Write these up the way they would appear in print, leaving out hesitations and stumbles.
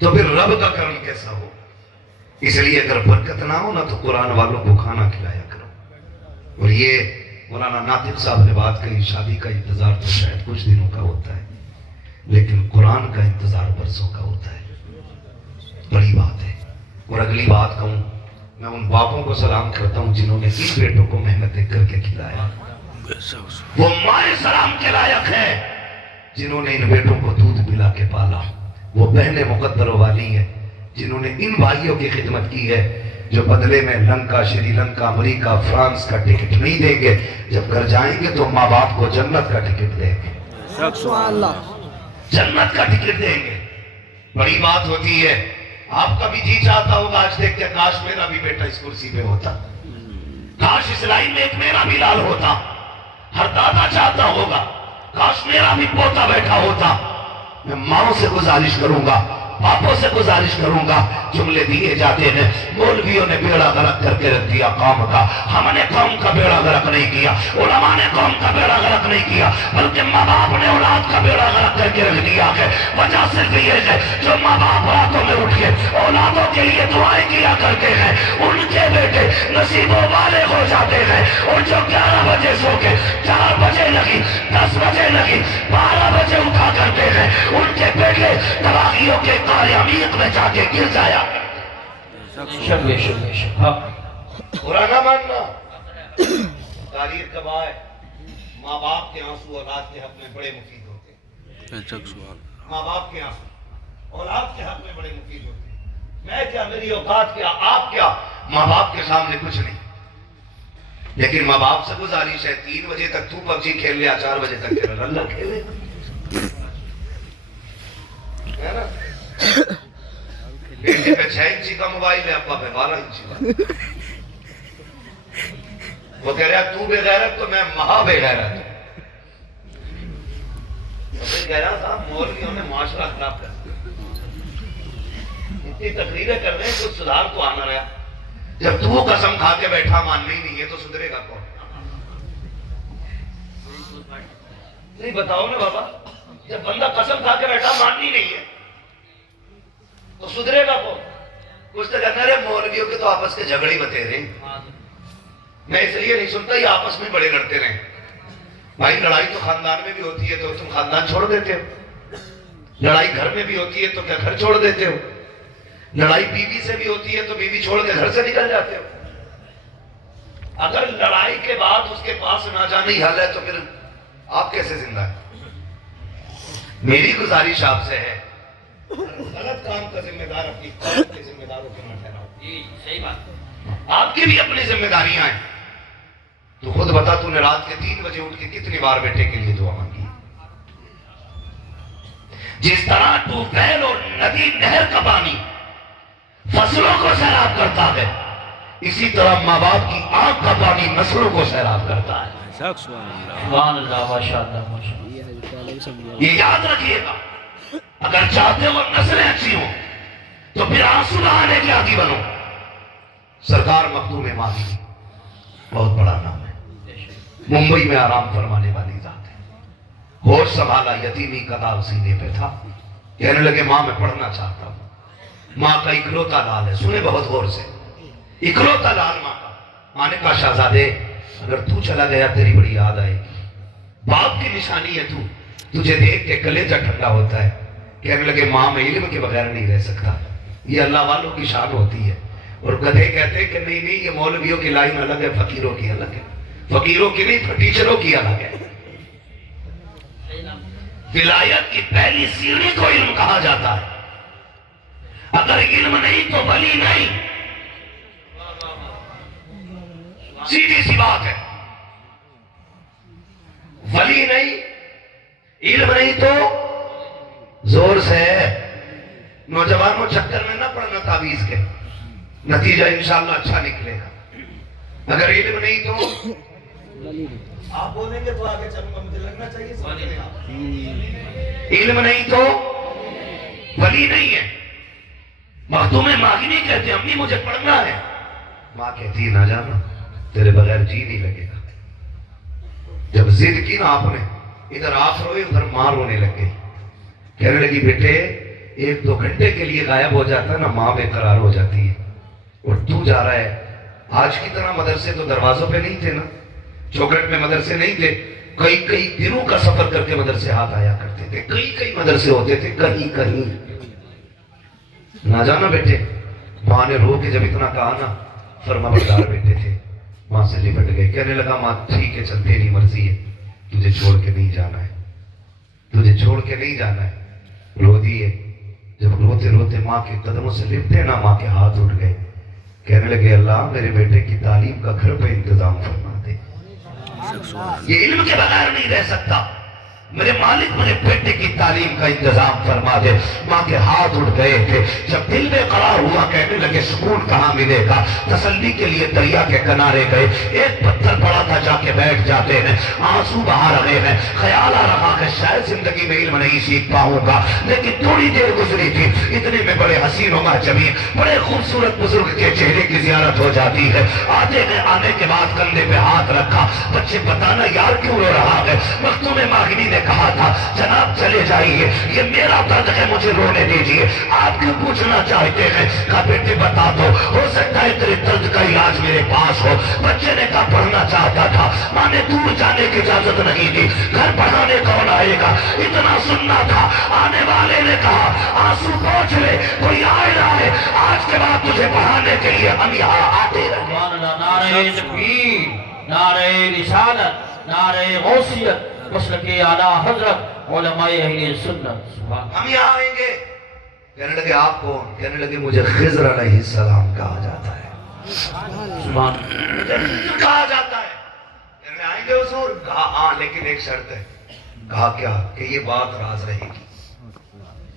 تو پھر رب کا کرم کیسا ہو؟ اس لیے اگر برکت نہ ہو نا تو قرآن والوں کو کھانا کھلایا کرو۔ اور یہ مولانا ناطق صاحب نے بات کہی، شادی کا انتظار تو شاید کچھ دنوں کا ہوتا ہے، لیکن قرآن کا انتظار برسوں کا ہوتا ہے۔ بڑی بات ہے۔ اور اگلی بات کہوں، میں ان باپوں کو سلام کرتا ہوں جنہوں نے ان بیٹوں کو محنتیں کر کے کھلایا۔ وہ مائیں سلام کے لائق ہے جنہوں نے ان بیٹوں کو دودھ پلا کے پالا۔ وہ بہنیں مقدروں والی ہیں جنہوں نے ان بھائیوں کی خدمت کی ہے، جو بدلے میں لنکا، شری لنکا، امریکہ، فرانس کا ٹکٹ نہیں دیں گے، جب گھر جائیں گے تو ماں باپ کو جنت کا ٹکٹ دیں گے، جنت کا ٹکٹ دیں گے۔ بڑی بات ہوتی ہے۔ آپ کا بھی جی چاہتا ہوگا آج دیکھ کے، کاش میرا بھی بیٹا اس کرسی پہ ہوتا، کاش اس لائن میں ایک میرا بھی لال ہوتا۔ ہر دادا چاہتا ہوگا کاش میرا بھی پوتا بیٹھا ہوتا۔ میں ماں سے گزارش کروں گا، باپوں سے گزارش کروں گا، جملے دیے جاتے ہیں مولویوں نے بیڑا غرق کر کے رکھ دیا قوم کا، ہم نے قوم کا بیڑا غرق نہیں کیا، علماء نے قوم کا بیڑا غرق نہیں کیا، بلکہ ماں باپ نے اولاد کا بیڑا غرق کر کے رکھ دیا ہے۔ وجہ صرف یہ ہے جو ماں باپ راتوں میں اٹھ کے اولادوں کے لیے دعائیں کیا کرتے ہیں، ان کے بیٹے نصیبوں والے ہو جاتے ہیں۔ اور جو 11 بجے سو کے 4 بجے نہیں، 10 بجے نہیں، 12 بجے اٹھا کرتے ہیں، ان کے بیٹے تباہیوں کے قعر عمیق میں جا کے گر جایا۔ برا نہ ماننا، تاریخ گواہ ہے، ماں باپ کے آنسو اولاد کے حق میں بڑے مفید ہوتے ہیں۔ ماں باپ کے آنسو اولاد کے حق میں بڑے مفید ہوتے ہیں۔ میں کیا، میری اوقات کیا، آپ کیا، ماں باپ کے سامنے کچھ نہیں۔ لیکن ماں باپ سے گزارش ہے 3 بجے تک تو پب جی کھیل لیا، 4 بجے تک تیرا اللہ کھیلے ہے نا۔ بیٹے پہ 6 انچی کا موبائل ہے، ابا پہ 12 انچی کا۔ وہ کہہ رہا تو بے غیرت تو میں مہا بے غیرت ہوں۔ میں کہہ رہا تھا مولویوں نے معاشرہ خراب کر دیا، اتنی تقریریں کر رہے ہیں، کچھ سدھار تو آنا رہا۔ جب تو قسم کھا کے بیٹھا ماننا ہی نہیں ہے تو سدھرے گا کون؟ نہیں بتاؤ نا بابا، جب بندہ قسم کھا کے بیٹھا ماننی نہیں ہے تو سدھرے گا کون؟ کچھ تو کہنا رہے مولویوں کے تو آپس کے جھگڑے بتے رہے، میں اس لیے نہیں سنتا یہ آپس میں بڑے لڑتے رہے۔ بھائی لڑائی تو خاندان میں بھی ہوتی ہے تو تم خاندان چھوڑ دیتے ہو، لڑائی گھر میں بھی ہوتی ہے تو کیا گھر چھوڑ دیتے ہو، لڑائی بیوی سے بھی ہوتی ہے تو بیوی چھوڑ کے گھر سے نکل جاتے ہو۔ اگر لڑائی کے بعد اس کے پاس نہ جانے ہی حل ہے تو پھر آپ کیسے زندہ ہیں؟ میری گزارش آپ سے ہے غلط کام کا ذمہ دار اپنی قوم کے ذمہ داروں کو نہ ٹھہراؤ۔ صحیح بات، آپ کی بھی اپنی ذمہ داریاں ہیں۔ تو خود بتا تو نے رات کے 3 بجے اٹھ کے کتنی بار بیٹے کے لیے دعا مانگی؟ جس طرح تو ویل اور ندی نہر کا پانی فصلوں کو سیراب کرتا ہے، اسی طرح ماں باپ کی آنکھ کا پانی نسلوں کو سیراب کرتا ہے۔ سبحان اللہ، ماشاءاللہ، ماشاءاللہ۔ یہ یاد رکھیے گا، اگر چاہتے ہو نسلیں اچھی ہوں تو پھر آنسو بہانے کے عادی بنو۔ سرکار مخدوم ماضی بہت بڑا نام ہے، ممبئی میں آرام فرمانے والی ذات ہے۔ ہوش سنبھالا، یتیمی کا داغ سینے پہ تھا، کہنے لگے ماں میں پڑھنا چاہتا ہوں۔ ماں کا اکلوتا لال ہے، سنے بہت غور سے، اکلوتا لال ماں کا۔ ماں نے کہا شہزادے اگر تو چلا گیا تیری بڑی یاد آئے گی، باپ کی نشانی ہے تو، تجھے دیکھ کے کلیجہ ٹھنڈا ہوتا ہے۔ کہنے لگے ماں میں علم کے بغیر نہیں رہ سکتا، یہ اللہ والوں کی شان ہوتی ہے۔ اور گدھے کہتے ہیں کہ نہیں نہیں، یہ مولویوں کی لائن الگ ہے، فقیروں کی الگ ہے، فقیروں کی نہیں ٹیچروں کی الگ ہے۔ ولایت کی پہلی سیڑھی کو علم کہا جاتا ہے، اگر علم نہیں تو ولی نہیں، سیدھی سی بات ہے۔ ولی نہیں، علم نہیں تو زور سے نوجوانوں چکر میں نہ پڑنا تعویذ کے، نتیجہ انشاءاللہ اچھا نکلے گا۔ اگر علم نہیں تو آپ بولیں گے تو آگے چلوں گا، مجھے لگنا چاہیے علم نہیں تو ولی نہیں ہے۔ مخدوم ماہی کہتے امی مجھے پڑھنا ہے، ماں کہتی نہ جانا، تیرے بغیر جی نہیں لگے گا۔ جب ضد کی نا آپ نے، ادھر آپ روئے ادھر ماں رونے لگ گئی، کہنے لگی بیٹے ایک دو گھنٹے کے لیے غائب ہو جاتا ہے نا، ماں بے قرار ہو جاتی ہے. اور تو جا رہا ہے. آج کی طرح مدرسے تو دروازوں پہ نہیں تھے نا، چوکھٹ میں مدرسے نہیں تھے. کئی کئی دنوں کا سفر کر کے مدرسے ہاتھ آیا کرتے تھے. کئی کئی مدرسے ہوتے تھے کہیں کہیں. نہ جانا بیٹے. ماں نے رو کے جب اتنا کہا نا، فرما بردار بیٹے تھے، ماں سے لپٹ گئے. کہنے لگا ماں ٹھیک ہے چل تیری مرضی ہے، تجھے چھوڑ کے نہیں جانا ہے، تجھے چھوڑ کے نہیں جانا ہے. رو دیے. جب روتے روتے ماں کے قدموں سے لپٹے نا، ماں کے ہاتھ اٹھ گئے. کہنے لگے اللہ میرے بیٹے کی تعلیم کا گھر پہ انتظام فرما دے. یہ علم کے بغیر نہیں رہ سکتا. میرے مالک میرے بیٹے کی تعلیم کا انتظام فرما دے. ماں کے ہاتھ اٹھ گئے تھے. جب دل میں قرار ہوا، کہنے لگے سکون کہاں ملے گا. تسلی کے لیے دریا کے کنارے گئے. ایک پتھر پڑا تھا، جا کے بیٹھ جاتے ہیں. آنسو بہا رہے ہیں. خیال آ رہا ہے شاید زندگی میں علم نہیں سیکھ پاؤں گا. لیکن تھوڑی دیر گزری تھی، اتنے میں بڑے حسین و محجبین بڑے خوبصورت بزرگ کے چہرے کی زیارت ہو جاتی ہے. آتے ہیں. آنے کے بعد کندھے پہ ہاتھ رکھا. بچے بتانا یار کیوں رو رہا ہے. مختوم ماغنی نے کہا تھا جناب چلے جائیے، یہ میرا درد ہے، مجھے رونے دیجیے. آپ کیوں پوچھنا چاہتے ہیں؟ کہا بیٹے بتا دو، ہو سکتا ہے تیرے درد کا علاج میرے پاس ہو. بچے نے کہا پڑھنا چاہتا تھا. ماں نے دور جانے کی اجازت نہیں دی. گھر پڑھانے کون آئے گا، اتنا سننا تھا. آنے والے نے کہا آنسو پوچھ لے، کوئی آئے نہ آئے، آج کے بعد تجھے پڑھانے کے لیے ہم یہاں آتے رہیں. نعرہ تکبیر، نعرہ رسالت، نعرہ غوثیت، مسلک اعلیٰ حضرت علماء اہل سنت. ہم یہاں آئیں گے. کہنے لگے آپ کون؟ کہنے لگے مجھے خضر علیہ السلام کہا جاتا ہے. سبحان کہا جاتا ہے. کہنے لگے آئیں گے حضور؟ کہا ہاں لیکن ایک شرط ہے. کہا کیا؟ کہ یہ بات راز رہے گی،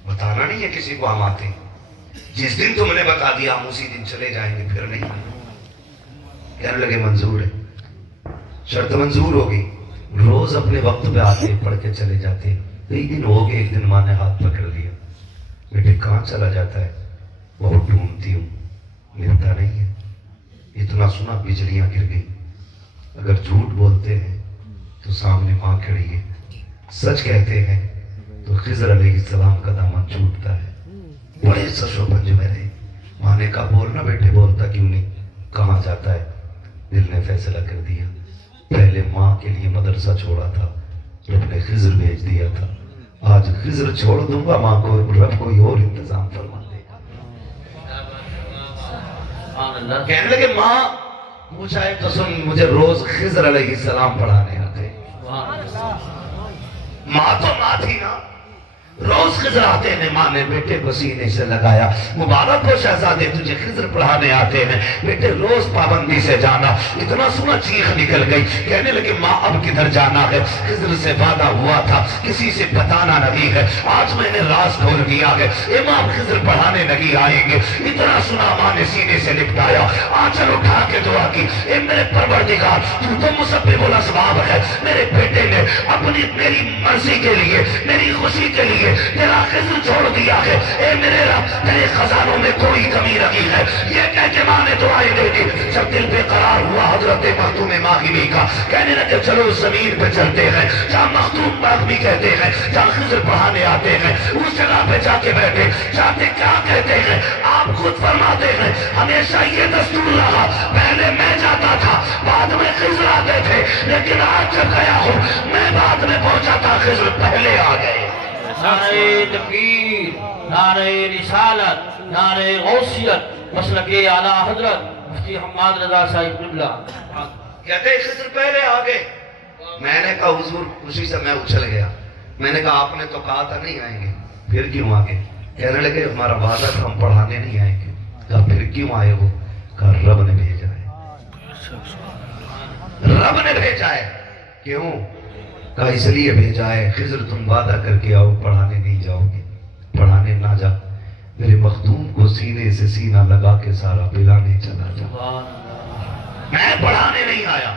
بتانا نہیں ہے کسی کو. ہم آتے ہیں، جس دن تم نے بتا دیا ہم اسی دن چلے جائیں گے، پھر نہیں. کہنے لگے منظور ہے. شرط منظور ہوگی. روز اپنے وقت پہ آتے پڑھ کے چلے جاتے. کئی دن ہو گئے. ایک دن ماں نے ہاتھ پکڑ لیا. بیٹے کہاں چلا جاتا ہے؟ بہت ڈھونڈتی ہوں، ملتا نہیں ہے. اتنا سنا بجلیاں گر گئی. اگر جھوٹ بولتے ہیں تو سامنے ماں کھڑی ہے، سچ کہتے ہیں تو خضر علیہ السلام کا دامن چھوٹتا ہے. بڑے سش و پنج میں رہے. ماں نے کہا بولنا بیٹے. بولتا کیوں نہیں؟ کہاں جاتا ہے؟ دل نے فیصلہ کر دیا. پہلے ماں کے لیے مدرسہ چھوڑا تھا، رب نے خضر بھیج دیا تھا. آج خضر چھوڑ دوں گا، ماں کو رب کوئی اور انتظام فرما دے گا. کہنے لگے ماں پوچھا ہے تو سن، مجھے روز خضر علیہ السلام پڑھانے آتے. ماں تو ماں تھی نا، روز خضر آتے ہیں. ماں نے بیٹے کو سینے سے لگایا. مبارک ہو شہزادے، تجھے خضر پڑھانے آتے ہیں. بیٹے روز پابندی سے جانا. اتنا سنا چیخ نکل گئی. کہنے لگے ماں اب کدھر جانا ہے؟ خضر سے وعدہ ہوا تھا کسی سے بتانا نہیں ہے. آج میں نے راز کھول دیا ہے، امام خضر پڑھانے نہیں آئیں گے. اتنا سنا ماں نے سینے سے لپٹایا، آنچل اٹھا کے دعا کی. اے میرے پروردگار، تو مسبب الاسباب ہے. میرے بیٹے نے اپنی میری مرضی کے لیے، میری خوشی کے لیے تیرا خضر چھوڑ دیا ہے. اے میرے رب، تیرے خزانوں میں کوئی کمی رہی ہے. یہ کہہ کے ماں نے دعائیں دے دی. جب دل بے قرار ہوا حضرت مختوم ماغنی کا، کہنے لگے چلو زمین پہ چلتے ہیں جہاں مختوم ماغنی کہتے ہیں، جہاں خضر پڑھانے آتے ہیں. اس جگہ پہ جا کے بیٹھے. جاتے کیا کہتے ہیں؟ آپ خود فرماتے ہیں ہمیشہ یہ دستور رہا، پہلے میں جاتا تھا، بعد میں خضر آتے تھے، لیکن آج جب گیا ہوں میں بعد میں پہنچا تھا، خضر پہلے آ گئے. نعرہ تکبیر، نعرہ رسالت، نعرہ غوثیت، مسلک اعلیٰ حضرت مفتی حماد رضا صاحب قبلہ. کہتے ہیں خضر پہلے آ گئے. میں نے کہا حضور، خوشی سے میں اچھل گیا. میں نے کہا آپ نے تو کہا تھا نہیں آئیں گے، پھر کیوں آ گئے؟ کہنے لگے ہمارا وعدہ تھا ہم پڑھانے نہیں آئیں گے. کہا پھر کیوں آئے ہو؟ کہا رب نے بھیجا ہے. رب نے بھیجا ہے. کیوں؟ کہا اس لیے بھیجا ہے خضر تم وعدہ کر کے آؤ، پڑھانے نہیں جاؤ گے. پڑھانے نہ جا، میرے مخدوم کو سینے سے سینہ لگا کے سارا پلانے چلا جا. میں پڑھانے نہیں آیا،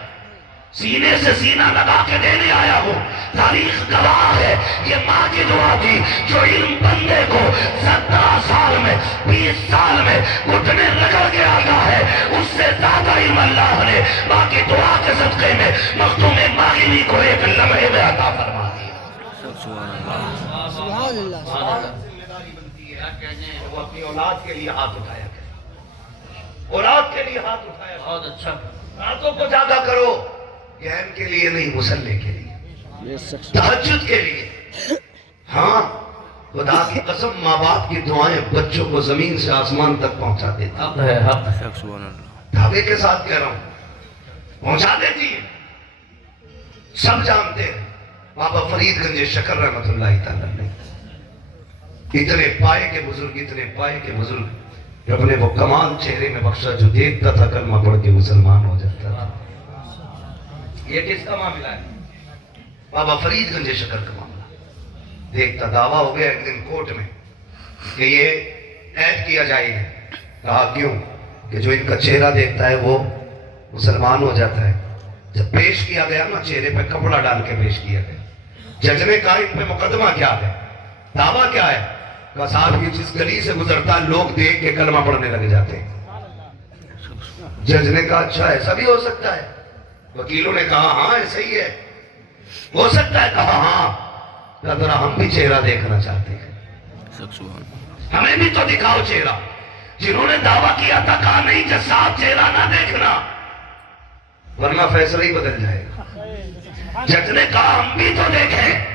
سینے سے سینہ لگا کے دینے آیا ہوں. تاریخ گواہ ہے یہ ماں کی دعا تھی. جو علم بندے کو 17 سال میں 20 سال میں گھٹنے رگڑ کے آتا ہے، اس سے زیادہ علم اللہ نے ماں کی دعا کے صدقے میں مختوم ماغنی کو ایک لمحے میں عطا فرما دیا. وہ اپنی اولاد کے لیے ہاتھ اٹھایا کرے، اولاد کے لیے ہاتھ اٹھایا کرے۔ بہت اچھا۔ راتوں کو جاگا کرو، گیم کے لیے نہیں، مسلے کے لیے، تہجد کے لیے۔ ہاں خدا کی قسم، ماں باپ کی دعائیں بچوں کو زمین سے آسمان تک پہنچا دیتی، حق ہے، حق ہے۔ دعوے کے ساتھ کہہ رہا ہوں، پہنچا دیتی ہے۔ سب جانتے ہیں بابا فرید گنج شکر رحمت اللہ تعالیٰ نے، اتنے پائے کے بزرگ، اتنے پائے کے بزرگ، جو اپنے وہ کمال چہرے میں بخشا، جو دیکھتا تھا کلمہ پڑھ کے مسلمان ہو جاتا تھا۔ یہ کس کا معاملہ ہے؟ بابا فرید گنج شکر کا معاملہ۔ دیکھتا دعویٰ ہو گیا ایک دن کورٹ میں کہ یہ عید کیا جائے گا۔ کہا کیوں؟ کہ جو ان کا چہرہ دیکھتا ہے وہ مسلمان ہو جاتا ہے۔ جب پیش کیا گیا نا، چہرے پہ کپڑا ڈال کے پیش کیا گیا، جج نے کہا ان پہ مقدمہ کیا ہے، دعویٰ کیا ہے؟ کہا صاحب یہ جس گلی سے گزرتا ہے لوگ دیکھ کے کلمہ پڑھنے لگ جاتے ہیں۔ جج نے کہا اچھا ایسا بھی ہو سکتا ہے؟ وکیلوں نے کہا ہاں ایسا ہی ہے، ہو سکتا ہے؟ کہا ہاں۔ کہا ذرا ہم بھی چہرہ دیکھنا چاہتے ہیں، ہمیں بھی تو دکھاؤ چہرہ۔ جنہوں نے دعویٰ کیا تھا کہا نہیں جج صاحب چہرہ نہ دیکھنا ورنہ فیصلہ ہی بدل جائے گا۔ جج نے کہا ہم بھی تو دیکھیں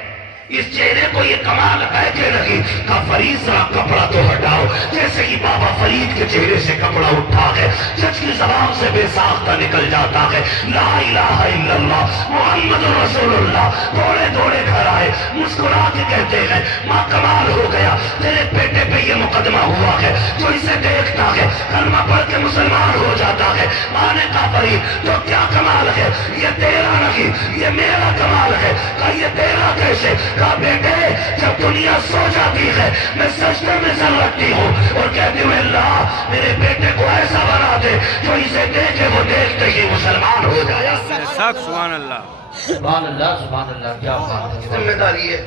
اس چہرے کو، یہ کمال ہے کہ نہیں؟ کہا فرید ذرا کپڑا تو ہٹاؤ۔ جیسے ہی بابا فرید کے چہرے سے کپڑا اٹھا ہے، جج کی زبان سے بے ساختہ نکل جاتا ہے لا الہ الا اللہ محمد رسول اللہ۔ دوڑے دوڑے گھر آئے، مسکرا کے کہتے ہیں ماں کمال ہو گیا، تیرے بیٹے پہ یہ مقدمہ ہوا ہے، جو اسے دیکھتا ہے کلمہ پڑھ کے مسلمان ہو جاتا ہے۔ ماں نے کہا فرید تو کیا کمال ہے؟ یہ تیرا نہیں، یہ میرا کمال ہے۔ کہا یہ تیرا کیسے؟ کہا بیٹے جب دنیا سو جاتی ہے میں سجدے میں سر رکھتی ہوں اور کہتی ہوں اللہ میرے بیٹے کو ایسا بنا دے جو اسے دیکھے وہ دیکھتے ہی مسلمان ہو جائے۔ سبحان اللہ، سبحان اللہ، سبحان اللہ، کیا بات ہے۔ ذمہ داری ہے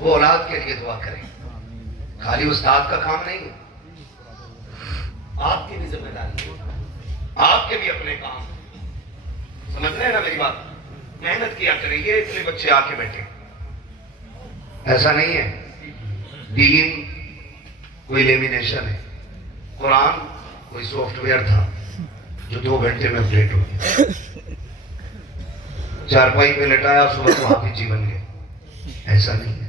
وہ اولاد کے لیے دعا کرے، خالی استاد کا کام نہیں ہے، آپ کی بھی ذمہ داری ہے، آپ کے بھی اپنے کام۔ سمجھ رہے ہیں نا میری بات؟ محنت کیا کریں، یہ اتنے بچے آ کے بیٹھے، ایسا نہیں ہے دین کوئی لیمینیشن ہے، قرآن کوئی سافٹ ویئر تھا جو 2 گھنٹے میں اپڈیٹ ہو گیا، چارپائی پہ لٹایا صبح کو حافظ جی بن گئے۔ ایسا نہیں ہے،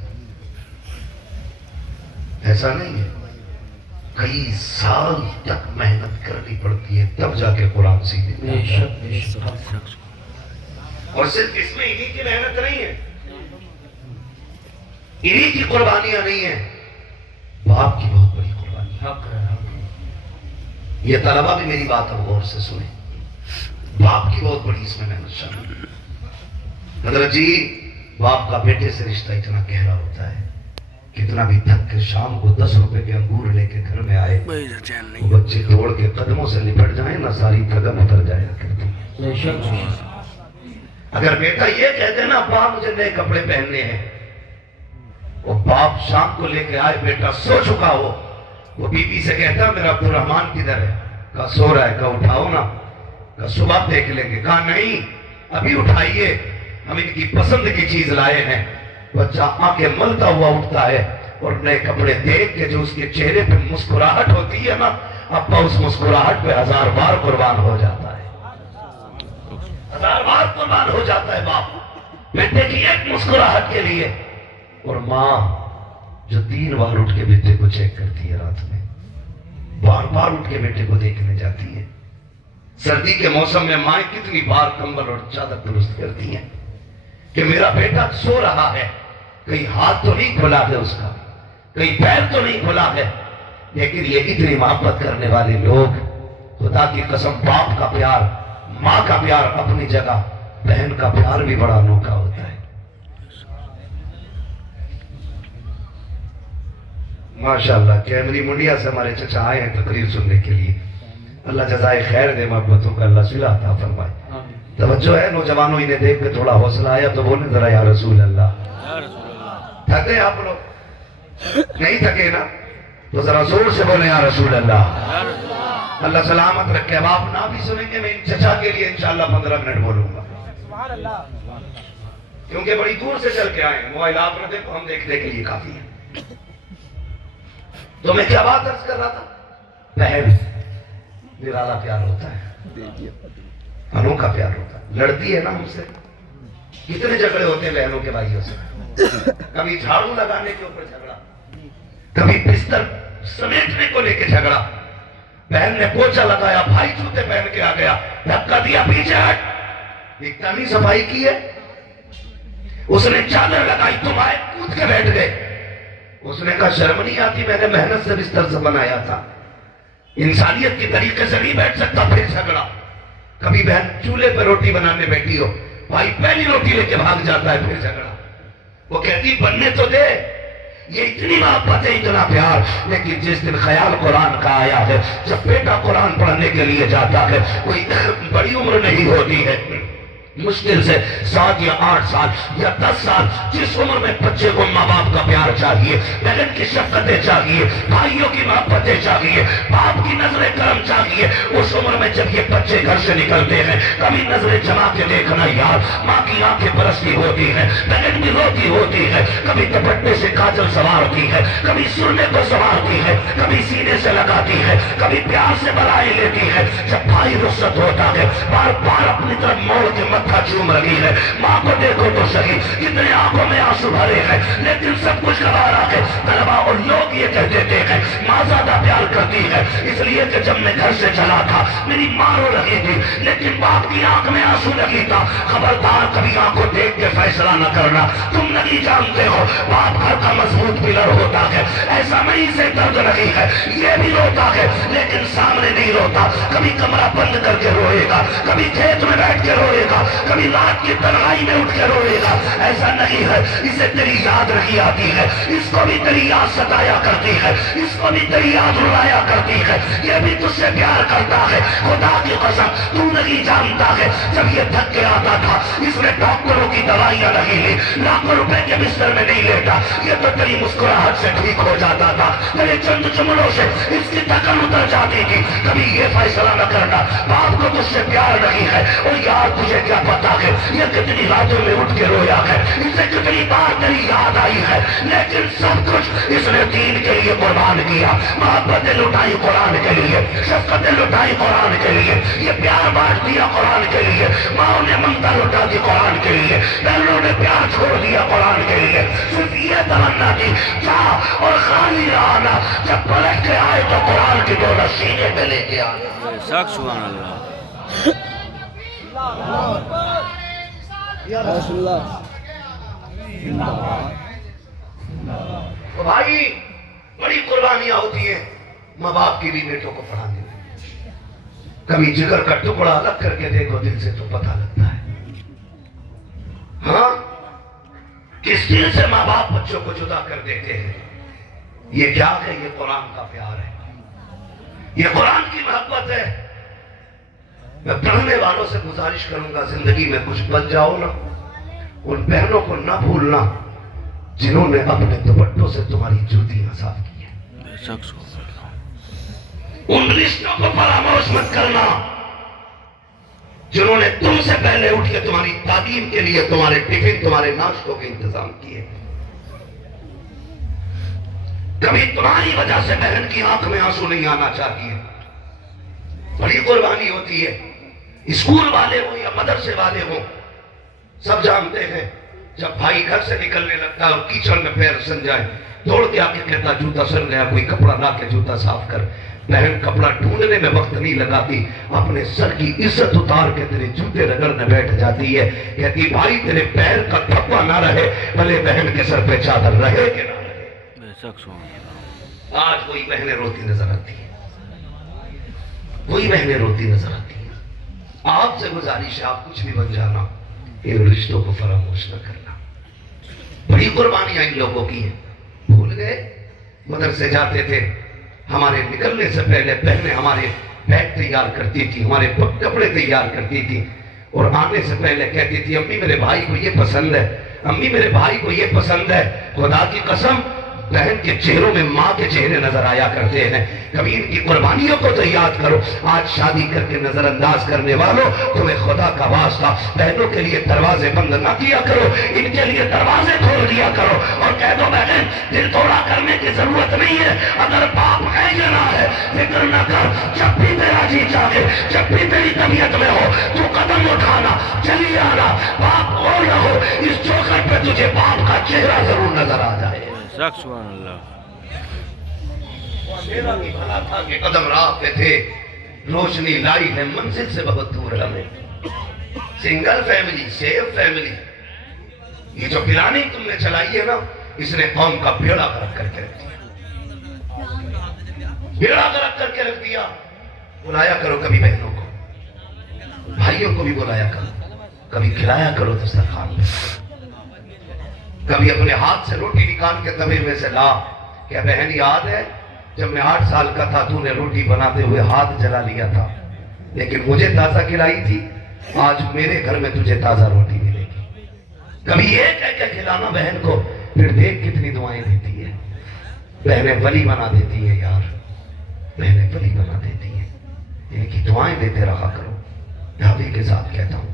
ایسا نہیں ہے، کئی سال تک محنت کرنی پڑتی ہے تب جا کے قرآن سیکھے۔ بے شک، بے شک۔ اور صرف اس میں انہی کی محنت نہیں ہے، انہی کی قربانیاں نہیں ہیں، باپ کی بہت بڑی قربانی ہے۔ حق ہے، حق ہے۔ یہ طلبہ بھی میری بات اب غور سے سنیں، باپ کی بہت بڑی اس میں محنت شامل ہے۔ حضرت جی باپ کا بیٹے سے رشتہ اتنا گہرا ہوتا ہے، کتنا بھی تھک کے شام کو 10 روپے کے انگور لے کے گھر میں آئے، وہ بچے دوڑ کے قدموں سے لپٹ جائیں نہ ساری تھکن اتر جایا کرتی ہے۔ بے شک۔ اگر بیٹا یہ کہتے نا ابا مجھے نئے کپڑے پہننے ہیں، وہ باپ شام کو لے کے آئے، بیٹا سو چکا ہو، وہ بی بی سے کہتا میرا عبد الرحمن کدھر ہے؟ کہا سو رہا ہے۔ کہا اٹھاؤ نا۔ کہا صبح دیکھ لیں گے۔ کہا نہیں ابھی اٹھائیے، ہم ان کی پسند کی چیز لائے ہیں۔ بچہ آنکھیں ملتا ہوا اٹھتا ہے اور نئے کپڑے دیکھ کے جو اس کے چہرے پہ مسکراہٹ ہوتی ہے نا، ابا اس مسکراہٹ پہ 1000 بار قربان ہو جاتا ہے، 1000 بار قربان ہو جاتا ہے باپ بیٹے کی ایک مسکراہٹ کے لیے۔ اور ماں جو 3 بار اٹھ کے بیٹے کو چیک کرتی ہے رات میں، بار بار اٹھ کے بیٹے کو دیکھنے جاتی ہے۔ سردی کے موسم میں مائیں کتنی بار کمبل اور چادر درست کرتی ہیں کہ میرا بیٹا سو رہا ہے، کہیں ہاتھ تو نہیں کھلا ہے اس کا، کہیں پیر تو نہیں کھلا ہے۔ لیکن یہ اتنی محبت کرنے والے لوگ، خدا کی قسم باپ کا پیار، ماں کا پیار اپنی جگہ، بہن کا پیار بھی بڑا انوکھا ہوتا ہے۔ ماشاءاللہ کیمری منڈیا سے ہمارے چچا آئے ہیں تقریر سننے کے لیے، اللہ جزائے خیر دے، محبتوں کا اللہ صلہ عطا فرمائے۔ توجہ ہے نوجوانوں، انہیں دیکھ کے تھوڑا حوصلہ آیا تو بولیں ذرا یا رسول اللہ۔ تھکے آپ لوگ؟ نہیں تھکے نا؟ تو ذرا زور سے بولیں یا رسول اللہ۔ اللہ سلامت رکھے۔ اب آپ نہ بھی سنیں گے، میں ان چچا کے لیے انشاءاللہ 15 منٹ بولوں گا، کیونکہ بڑی دور سے چل کے آئے ہیں، موبائل آپ نہ دیکھو، ہم دیکھنے کے لیے کافی ہے۔ تو میں کیا بات عرض کر رہا تھا؟ بہن نرالا پیار ہوتا ہے، انوکھا پیار ہوتا ہے، لڑتی ہے نا ہم سے، کتنے جھگڑے ہوتے ہیں بہنوں کے بھائیوں سے، کبھی جھاڑو لگانے کے اوپر جھگڑا، کبھی بستر سمیٹنے کو لے کے جھگڑا، بہن نے پوچھا لگایا، بھائی جوتے پہن کے آ گیا، دھکا دیا، پیچھے ہٹ، دیکھتا نہیں صفائی کی ہے، اس نے چادر لگائی، تم آئے کود کے بیٹھ گئے، اس نے کہا شرم نہیں آتی، میں نے محنت سے بستر سے بنایا تھا، انسانیت کی طریقے سے نہیں بیٹھ سکتا، پھر جھگڑا۔ کبھی بہن چولہے پہ روٹی بنانے بیٹھی ہو، بھائی پہلی روٹی لے کے بھاگ جاتا ہے، پھر جھگڑا، وہ کہتی بننے تو دے، یہ اتنی محبت ہے، اتنا پیار، لیکن جس دن خیال قرآن کا آیا ہے، جب بیٹا قرآن پڑھنے کے لیے جاتا ہے، کوئی بڑی عمر نہیں ہوتی ہے، مشکل سے 7 یا 8 سال یا 10 سال، جس عمر میں بچے کو ماں باپ کا پیار چاہیے، بہن کی شفقتیں چاہیے، بھائیوں کی محبتیں چاہیے، باپ کی نظر کرم چاہیے، اس عمر میں جب یہ بچے گھر سے نکلتے ہیں، کبھی نظریں جما کے دیکھنا یار، ماں کی آنکھیں برستی ہوتی ہیں، بہن بھی روتی ہوتی ہے، کبھی دوپٹے سے کاجل سوارتی ہے، کبھی سرنے کو سوارتی ہے، کبھی سینے سے لگاتی ہے، کبھی پیار سے بلائے لیتی ہے، جب بھائی رخصت ہوتا ہے، بار بار اپنی طرف موڑ کے متھا چوم رہی ہے، ماں کو دیکھو تو صحیح، کتنے آنکھوں میں آنسو بھرے ہیں، لیکن سب کچھ گوارا ہے۔ طلبا اور لوگ یہ کہتے تھے ماں زیادہ پیار کرتی ہے، اس لیے کہ جب میں گھر سے چلا تھا میری ماں رو رہی تھی، لیکن باپ کی آنکھ میں آنسو لگی تھا۔ خبردار کبھی آنکھ کو دیکھ کے فیصلہ نہ کرنا، تم نہیں جانتے ہو باپ گھر کا مضبوط پلر ہوتا ہے، ایسا نہیں سے درد رہی ہے، یہ بھی روتا ہے لیکن سامنے نہیں روتا، کبھی کمرہ بند کر کے روئے گا، کبھی کھیت میں بیٹھ کے روئے گا، کبھی رات کی تنہائی میں اٹھ کے روئے گا، ایسا نہیں ہے، اسے تیری یاد رہی آتی ہے، اس کو بھی تیری یاد ستایا کرتی ہے، اس کو بھی تیری یاد رلایا کرتی ہے، یہ بھی تجھ سے پیار کرتا ہے، خدا کی قسم تو نہیں جانتا ہے، جب یہ تھک کے آتا تھا اس نے ڈاکٹروں کی دوائیاں نہیں لی، لاکھوں روپے کے بستر میں نہیں لیٹا، یہ تو تیری مسکراہٹ سے ٹھیک ہو جاتا تھا، تیرے چند چمڑوں سے اس کی تھکن اتر جاتی تھی۔ کبھی یہ فیصلہ نہ کرنا باپ کو تجھ سے پیار نہیں ہے، اور یار تجھے کیا پتا ہے یہ کتنی راتوں میں اٹھ کے رویا ہے، اسے کتنی بار تیری یاد آئی ہے، لیکن سب کچھ اس نے دین کے لیے قربان کیا، محبتیں لٹائی قرآن کے لیے، شفقتیں لٹائی قرآن کے لیے، یہ پیار بانٹ دیا قرآن کے لیے، ماں نے ممتا لٹا دی قرآن کے لیے، بہنوں نے پیار چھوڑ دیا قرآن کے لیے، صرف یہ تمنا کی جا اور خالی آنا، جب پلٹ کے آئے تو قرآن کی دولت سینے پہ لے کے آنا۔ سبحان اللہ۔ تو بھائی بڑی قربانیاں ہوتی ہیں ماں باپ کی بھی بیٹوں کو پڑھانے میں، کبھی جگر کا ٹکڑا الگ کر کے دیکھو دل سے تو پتہ لگتا ہے، ہاں کس دل سے ماں باپ بچوں کو جدا کر دیتے ہیں۔ یہ کیا ہے؟ یہ قرآن کا پیار ہے، یہ قرآن کی محبت ہے۔ میں پڑھنے والوں سے گزارش کروں گا زندگی میں کچھ بن جاؤ نا، ان بہنوں کو نہ بھولنا جنہوں نے اپنے دوپٹوں سے تمہاری جوتیاں صاف کی ہیں، ان رشتوں کو فراموش مت کرنا جنہوں نے تم سے پہلے اٹھ کے تمہاری تعلیم کے لیے تمہارے ٹفن تمہارے ناشتوں کے انتظام کیے۔ کبھی تمہاری وجہ سے بہن کی آنکھ میں آنسو نہیں آنا چاہیے، بڑی قربانی ہوتی ہے۔ اسکول والے ہوں یا مدرسے والے ہوں، سب جانتے ہیں جب بھائی گھر سے نکلنے لگتا ہے اور کیچڑ میں پیر سن جائے، دوڑ کے آ کے کہتا جوتا سن گیا، کوئی کپڑا لا کے جوتا صاف کر۔ بہن کپڑا ڈھونڈنے میں وقت نہیں لگاتی، اپنے سر کی عزت اتار کے تیرے جوتے رگڑنے بیٹھ جاتی ہے، کہتی بھائی تیرے پیر کا دھبا نہ رہے بھلے بہن کے سر پہ چادر رہے کہ نہ رہے۔ آج وہی بہنیں روتی نظر آتی ہیں، وہی بہنیں روتی نظر آتی ہیں۔ آپ سے گزارش ہے آپ کچھ بھی بن جانا، ان رشتوں کو فراموش نہ کرنا۔ بڑی قربانیاں ان لوگوں کی ہیں، بھول گئے؟ مدرسے جاتے تھے، ہمارے نکلنے سے پہلے بہنیں ہمارے بیگ تیار کرتی تھی، ہمارے کپڑے تیار کرتی تھی، اور آنے سے پہلے کہتی تھی امی میرے بھائی کو یہ پسند ہے، امی میرے بھائی کو یہ پسند ہے۔ خدا کی قسم بہن کے چہروں میں ماں کے چہرے نظر آیا کرتے ہیں۔ کبھی ان کی قربانیوں کو تو یاد کرو۔ آج شادی کر کے نظر انداز کرنے والوں، تمہیں خدا کا واسطہ بہنوں کے لیے دروازے بند نہ کیا کرو، ان کے لیے دروازے کھول دیا کرو اور کہہ دو بہن دل توڑا کرنے کی ضرورت نہیں نہیں ہے. اگر باپ ہے یا نہ ہے فکر نہ کر. جب بھی تیرا جی چاہے, جب بھی تیری طبیعت میں ہو, تو قدم اٹھانا, چلی آنا. باپ ہو نہ ہو, اس چوکھٹ پہ تجھے باپ کا چہرہ ضرور نظر آ جائے. سبحان اللہ. میرا بھی بھلا تھا کہ قدم راہ پہ تھے, روشنی لائی ہے منزل سے بہت دور ہمیں. Single family, safe family. یہ جو پلاننگ تم نے چلائی ہے نا, اس نے قوم کا بیڑا غرق کر کے رکھ دیا. بیڑا غرق کر کے رکھ دیا. بلایا کرو کبھی بہنوں کو, بھائیوں کو بھی بلایا کرو, کبھی کھلایا کرو دسترخوان پہ. کبھی اپنے ہاتھ سے روٹی نکال کے توے میں سے لا. کیا بہن یاد ہے جب میں 8 سال کا تھا تو نے روٹی بناتے ہوئے ہاتھ جلا لیا تھا, لیکن مجھے تازہ کھلائی تھی. آج میرے گھر میں تجھے تازہ روٹی ملے گی. کبھی یہ کہہ کے کھلانا بہن کو, پھر دیکھ کتنی دعائیں دیتی ہے. بہنیں ولی بنا دیتی ہے یار, بہنیں ولی بنا دیتی ہیں. ان کی دعائیں دیتے رہا کرو. دھابی کے ساتھ کہتا ہوں,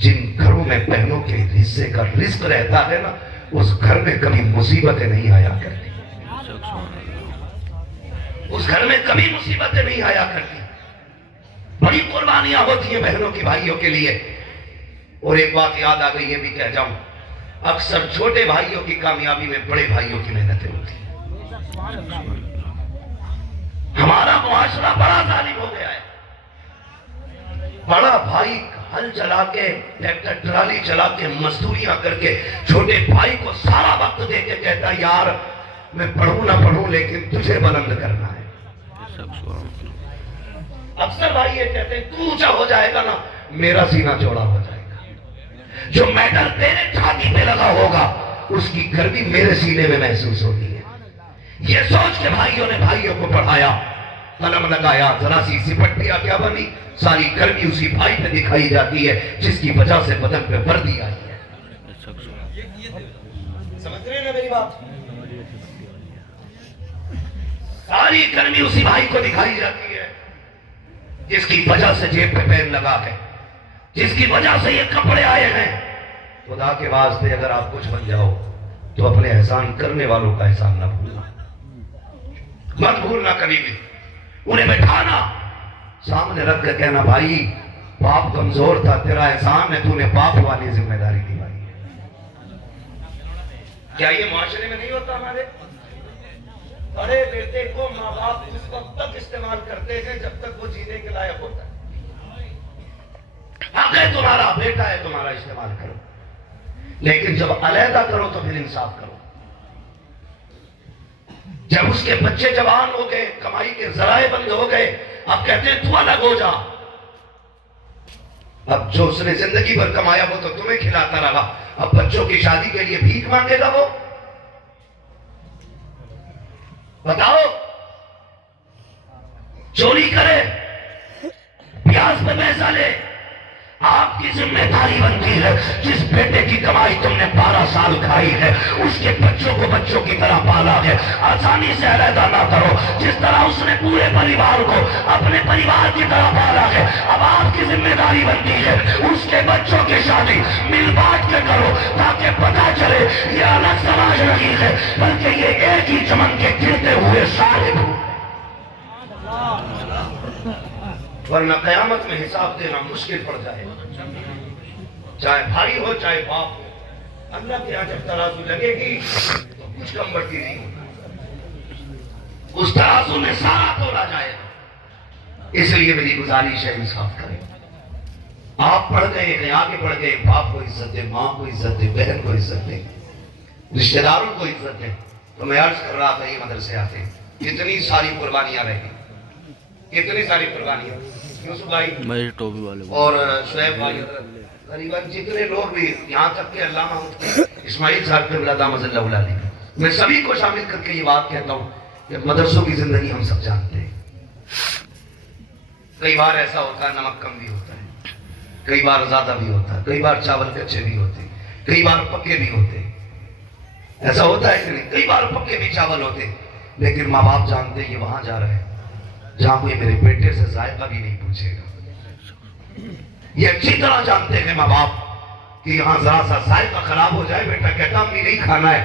جن گھروں میں بہنوں کے حصے کا رزق رہتا ہے نا, اس گھر میں کبھی مصیبتیں نہیں آیا کرتی. اس گھر میں کبھی مصیبتیں نہیں آیا کرتی. بڑی قربانیاں ہوتی ہیں بہنوں کی بھائیوں کے لیے. اور ایک بات یاد آ گئی, یہ بھی کہہ جاؤں, اکثر چھوٹے بھائیوں کی کامیابی میں بڑے بھائیوں کی محنتیں ہوتی ہیں. ہمارا معاشرہ بڑا ظالم ہو گیا ہے. بڑا بھائی ہل چلا کے, ٹریکٹر ٹرالی چلا کے, مزدوریاں کر کے چھوٹے بھائی کو سارا وقت دے کے کہتا یار میں پڑھوں نہ پڑھوں لیکن تجھے بلند کرنا ہے. اکثر بھائی یہ کہتے ہیں تو اونچا ہو جائے گا نا, میرا سینہ چوڑا ہو جائے گا. جو میڈل تیرے چھاتی پہ لگا ہوگا اس کی گرمی میرے سینے میں محسوس ہوتی ہے. یہ سوچ کے بھائیوں نے بھائیوں کو پڑھایا, قلم لگایا, ذرا سی سپٹیا کیا بنی, ساری گرمی اسی بھائی پہ دکھائی جاتی ہے جس کی وجہ سے بدن پہ وردی آئی ہے. سمجھ رہے ہیں نا میری بات؟ ساری گرمی اسی بھائی کو دکھائی جاتی ہے جس کی وجہ سے جیب پہ پین لگا ہے, جس کی وجہ سے یہ کپڑے آئے ہیں. خدا کے واسطے اگر آپ کچھ بن جاؤ تو اپنے احسان کرنے والوں کا احسان نہ بھولنا, مت بھولنا کبھی بھی. انہیں بٹھانا, سامنے رکھ کے کہنا بھائی باپ کمزور تھا, تیرا احسان ہے, تو نے باپ والی ذمہ داری نبھائی ہے. کیا یہ معاشرے میں نہیں ہوتا؟ ہمارے بڑے بیٹے کو ماں باپ اس وقت تک استعمال کرتے ہیں جب تک وہ جینے کے لائق ہوتا ہے. حق ہے تمہارا, بیٹا ہے تمہارا, استعمال کرو, لیکن جب علیحدہ کرو تو پھر انصاف کرو. جب اس کے بچے جوان ہو گئے, کمائی کے ذرائع بند ہو گئے, اب کہتے ہیں تو الگ ہو جا. اب جو اس نے زندگی بھر کمایا وہ تو تمہیں کھلاتا رہا, اب بچوں کی شادی کے لیے بھیک مانگے گا وہ؟ بتاؤ. چوری کرے, پیاز پہ پیسہ لے, آپ کی ذمہ داری بنتی ہے جس بیٹے کی کمائی تم نے 12 سال کھائی ہے اس کے بچوں کو بچوں کی طرح پالا ہے. آسانی سے علیحدہ نہ کرو. جس طرح اس نے پورے پریوار کو اپنے پریوار کی طرح پالا ہے, اب آپ کی ذمہ داری بنتی ہے اس کے بچوں کی شادی مل بانٹ کے کرو تاکہ پتہ چلے یہ الگ سماج نہیں ہے بلکہ یہ ایک ہی چمن کے گرتے ہوئے صاحب ہو. ورنہ قیامت میں حساب دینا مشکل پڑ جائے گا, چاہے بھائی ہو چاہے باپ ہو. اللہ کے یہاں جب ترازو لگے گی تو کچھ کم بڑھتی نہیں ہوگا, اس ترازو میں سارا تولا جائے گا. اس لیے میری گزارش ہے انصاف کریں. آپ پڑھ گئے ہیں, آگے بڑھ گئے, باپ کو عزت دے, ماں کو عزت دے, بہن کو عزت دے, رشتہ داروں کو عزت دے. تو میں عرض کر رہا تھا یہ مدرسے آتے ہیں, کتنی ساری قربانیاں رہیں گی, کتنی ساری قربانیاں. یوسف بھائی اور شعیب بھائی, غریباً جتنے لوگ بھی, یہاں تک کہ علامہ اسماعیل صاحب کے اللہ دامت اللہ علیہ, میں سبھی کو شامل کر کے یہ بات کہتا ہوں کہ مدرسوں کی زندگی ہم سب جانتے ہیں. کئی بار ایسا ہوتا ہے نمک کم بھی ہوتا ہے, کئی بار زیادہ بھی ہوتا ہے, کئی بار چاول کچے بھی ہوتے ہیں, کئی بار پکے بھی ہوتے ہیں. ایسا ہوتا ہے کہ نہیں؟ کئی بار پکے بھی چاول ہوتے, لیکن ماں باپ جانتے ہیں یہ وہاں جا رہے ہیں جہاں کوئی میرے بیٹے سے ذائقہ بھی نہیں پوچھے گا. یہ اچھی طرح جانتے ہیں ماں باپ کہ یہاں ذرا سا ذائقہ خراب ہو جائے, بیٹا کہتا امی نہیں کھانا ہے,